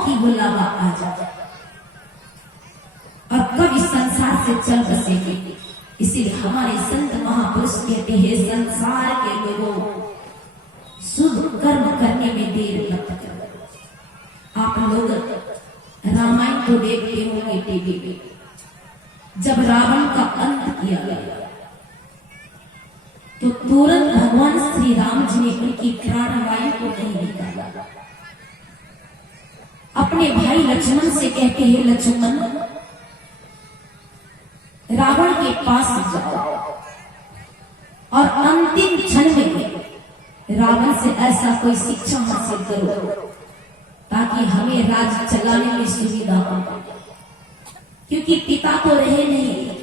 की बुलावा आ जाए और कभी संसार से चल बसेंगे। इसीलिए हमारे संत महापुरुष कहते हैं, संसार के लोगों शुभ कर्म करने में देर मत करो। आप लोग रामायण को देखते होंगे टीवी में, जब रावण का अंत किया गया तो तुरंत भगवान श्री राम जी ने उनकी प्राणवायु को नहीं निकाला। अपने भाई लक्ष्मण से कहते हैं, लक्ष्मण रावण के पास जाओ और अंतिम क्षण में रावण से ऐसा कोई शिक्षा हासिल करो ताकि हमें राज्य चलाने में सुविधा हो। क्योंकि पिता तो रहे नहीं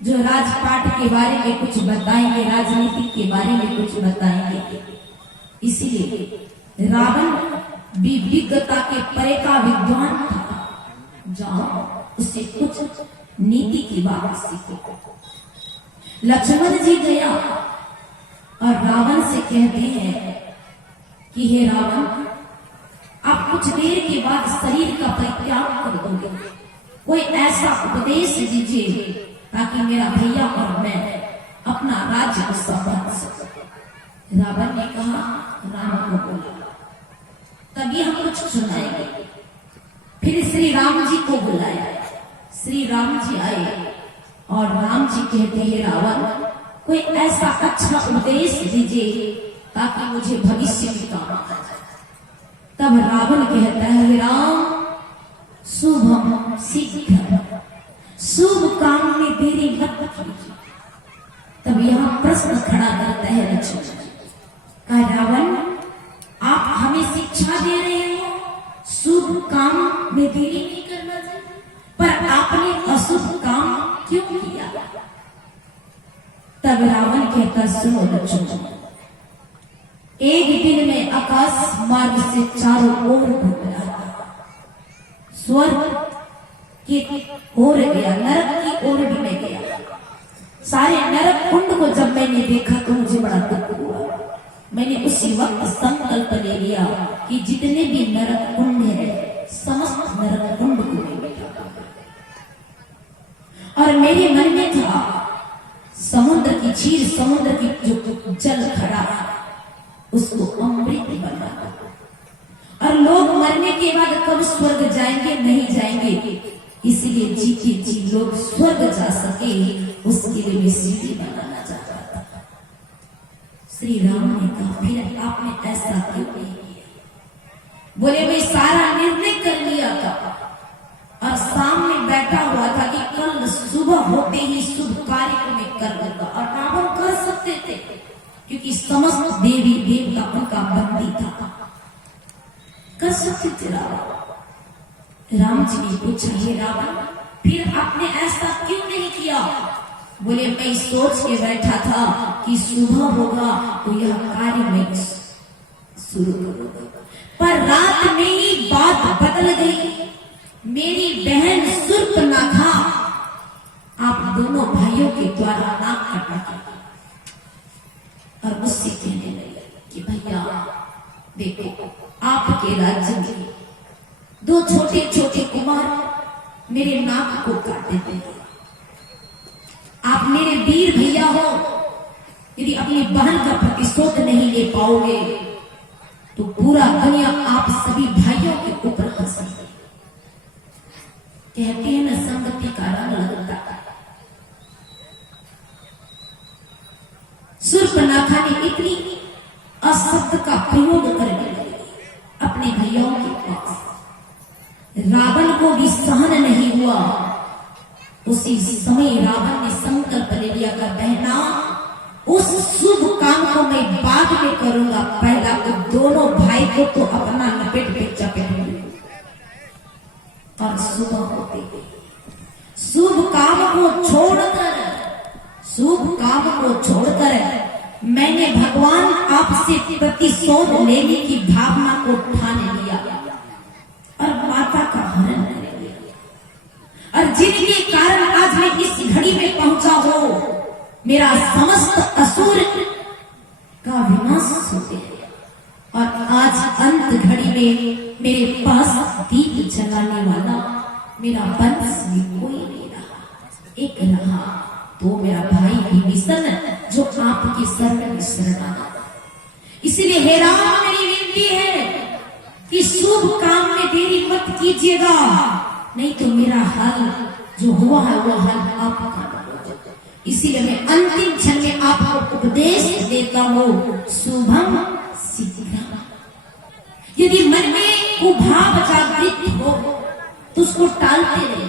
जो राजपाट के बारे में कुछ बताएंगे, राजनीति के बारे में कुछ बताएंगे। इसीलिए रावण विविधता के परे का विद्वान था। जाओ उससे कुछ नीति की बात सीखो। लक्ष्मण जी गया और रावण से कहते हैं कि हे रावण, आप कुछ देर के बाद शरीर का परित्याग कर दोगे, कोई ऐसा उपदेश दीजिए ताकि मेरा भैया और मैं अपना राज्य को संभाल सके। रावण ने कहा, राम को बोला तभी हम कुछ सुनाएंगे। फिर श्री राम जी को बुलाया, श्री राम जी आए और राम जी कहते हैं, रावण कोई ऐसा अच्छा उपदेश दीजिए ताकि मुझे भविष्य में काम आ जाए। तब रावण कहता है, राम शुभम शीघ्र, शुभ काम में देरी मत कीजिए। तब यहाँ प्रश्न खड़ा करता है लक्ष्मण, कहा रावण आप हमें शिक्षा दे रहे हो शुभ काम में देरी नहीं करना चाहिए, पर आपने अशुभ काम क्यों किया? तब रावण कहता, सुनो लक्ष्मण, एक दिन में आकाश मार्ग से चारों ओर घूम रहा था, स्वर्ग की ओर गया, नरक की ओर भी मैं गया। सारे नरक कुंड को जब मैंने देखा तो मुझे बड़ा दुख हुआ। मैंने उसी वक्त संकल्प ले लिया कि जितने भी नरक कुंड हैं समस्त नरक कुंड को मैं बैठा। और मेरे मन में था समुद्र की झील, समुद्र की जो जल खड़ा उसको अमृत बनाना। और लोग मरने के बाद कब स्वर्ग जाएंगे नहीं जाएंगे, इसलिए जीते जी लोग स्वर्ग जा सके उसके लिए मैं सीढ़ी बनाना चाहता था। श्री राम ने कहा, फिर आपने ऐसा क्यों नहीं किया? बोले मैं सारा निर्णय कर लिया था और सामने बैठा हुआ था कि कल सुबह होते ही शुभ कार्य को मैं कर दूंगा। और रावण कर सकते थे क्योंकि समस्त देवी देवता उनका बंदी था, कर सकते थे रावण। राम जी ने पूछा, हे रावण फिर आपने ऐसा क्यों नहीं किया? बोले मैं सोच के बैठा था कि सुबह होगा तो यह कार्य मैं शुरू करूंगा, पर रात में ही बात बदल गई। मेरी बहन शूर्पणखा आप दोनों भाइयों के द्वारा नाक कटा और मुझसे कहने लगी कि भैया देखो, आपके राज्य में दो छोटे छोटे कुमार मेरे नाक को काट देते हैं। आप मेरे वीर भैया हो, यदि अपनी बहन का प्रतिशोध नहीं ले पाओगे तो पूरा दुनिया आप सभी भाइयों के ऊपर हंसेगी। कहते हैं न, संगति का रंग लगता है। शूर्पणखा ने इतनी अशब्द का प्रयोग करने लगी अपने भैयाओं के पास। रावण को भी सहन नहीं हुआ। उसी समय रावण ने संकल्प ले लिया कि बहना, उस शुभ काम को मैं बाद में करूंगा, पहला तो दोनों भाई को तो अपना लपेट में चपेट लूंगा। और सुबह होते शुभ काम को छोड़कर मैंने भगवान आपसे प्रतिशोध लेने की भावना को ठान लिया और माता का हरण कर लिया। और जिनके कारण आज मैं इस घड़ी में पहुंचा हो, मेरा समस्त असुर का विनाश हो गया और आज अंत घड़ी में मेरे पास दीप जलाने वाला मेरा वंश में कोई नहीं रहा, एक रहा तो मेरा भाई विभीषण जो आपकी शरण में शरणागत। इसलिए हे राम मेरी विनती है कि शुभ काम में देरी मत कीजिएगा, नहीं तो मेरा हल जो हुआ है वो हल आपका न हो जाए। इसीलिए मैं अंतिम क्षण में आपको उपदेश देता हूँ, शुभम शीघ्रम। यदि मन में कुभाव जागृत हो तो उसको टालते रहे,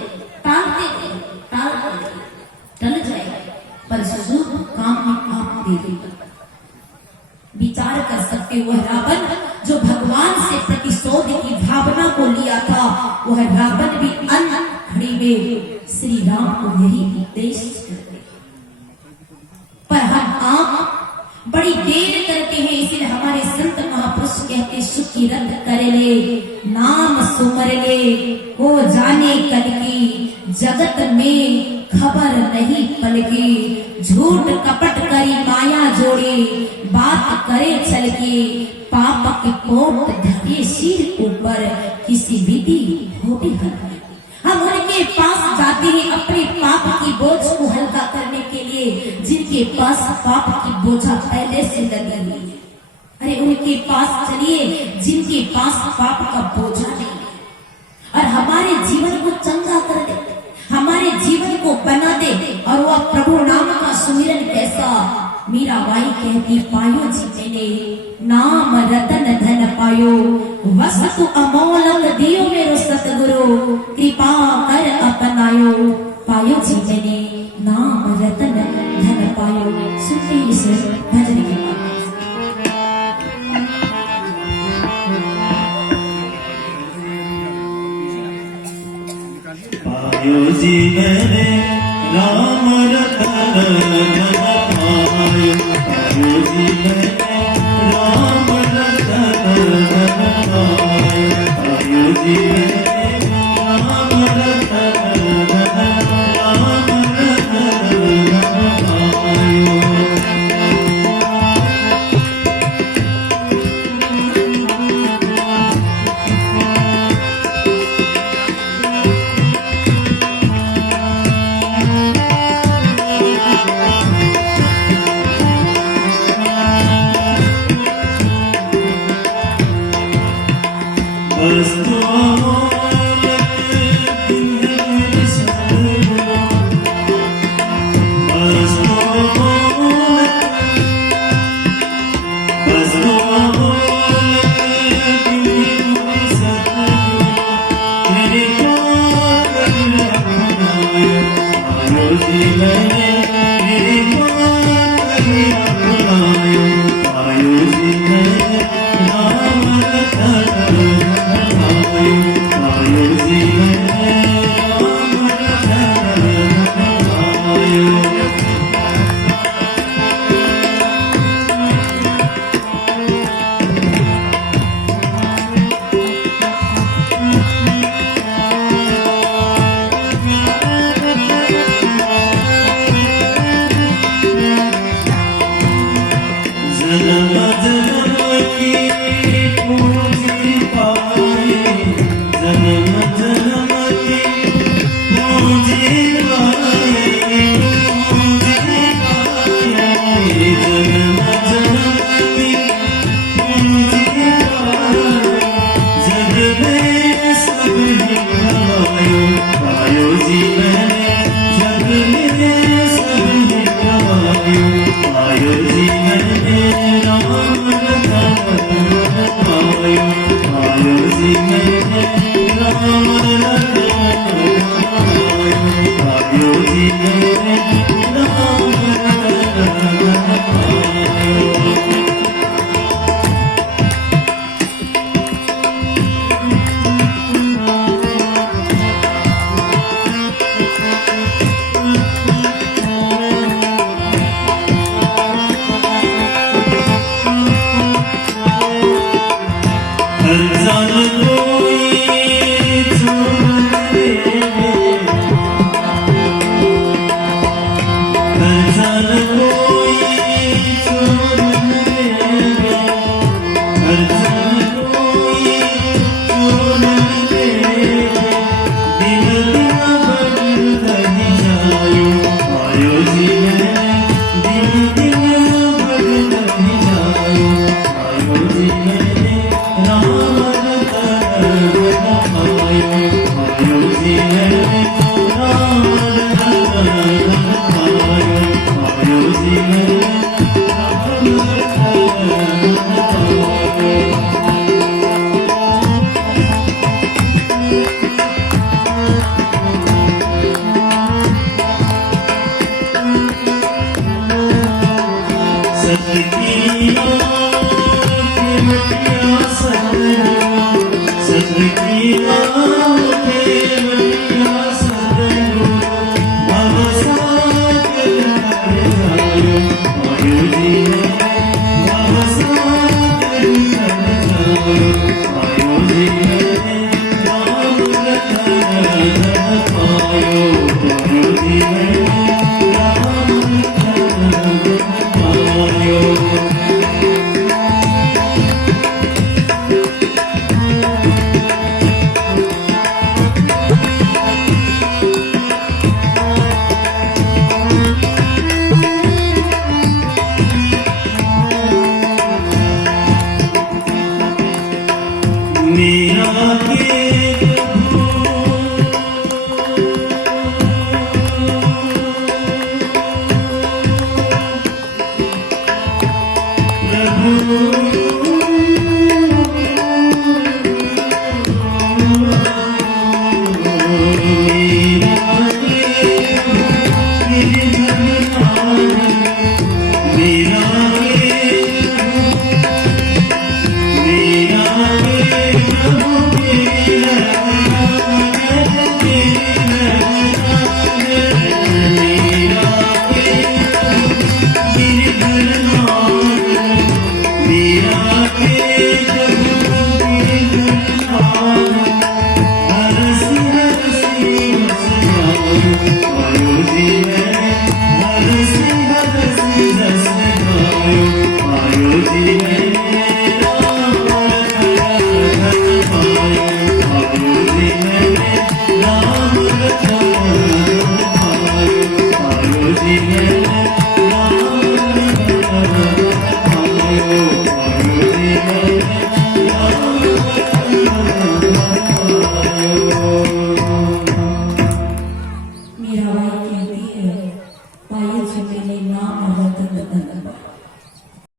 टल जाए, पर शुभ काम में आप देरी विचार कर सकते। वह रावण जो भगवान से प्रतिशोध की भावना को लिया था, वह रावण भी अंत घड़ी में श्री राम को यही उपदेश करते। पर हम बड़ी देर करते हैं, इसलिए हमारे संत महापुरुष कहते सुखी रत कर ले, नाम सुमर ले, हो जाने कल की, जगत में खबर नहीं पल की, झूठ कपट करी माया जोड़े, बात करे चल के, पाप के कोट धरे सिर ऊपर, किसी विधि होती हल। हम उनके पास जाते हैं अपने पाप की बोझ को हल्का करने के लिए, जिनके पास पाप की बोझा पहले से लगी हुई है। अरे उनके पास चलिए जिनके पास पाप का बोझा नहीं है, और हमारे जीवन को चंगा कर दे, हमारे जीवन को बना दे। और वह प्रभु नाम का सुमिरन कैसा, मीराबाई कहती पायो जी मैंने नाम रतन धन पायो, वस्तु अमोलक दियो मेरो सतगुरु, कृपा कर अपनायो, पायो जी मैंने नाम रतन धन पायो। सुनते इस भजन के बाद पायो जी मैंने राम रतन धन पायो, पायो जी मैंने राम रतन धन पायो, पायो जी मैंने राम रतन धन पायो। हर साल कोई जीवा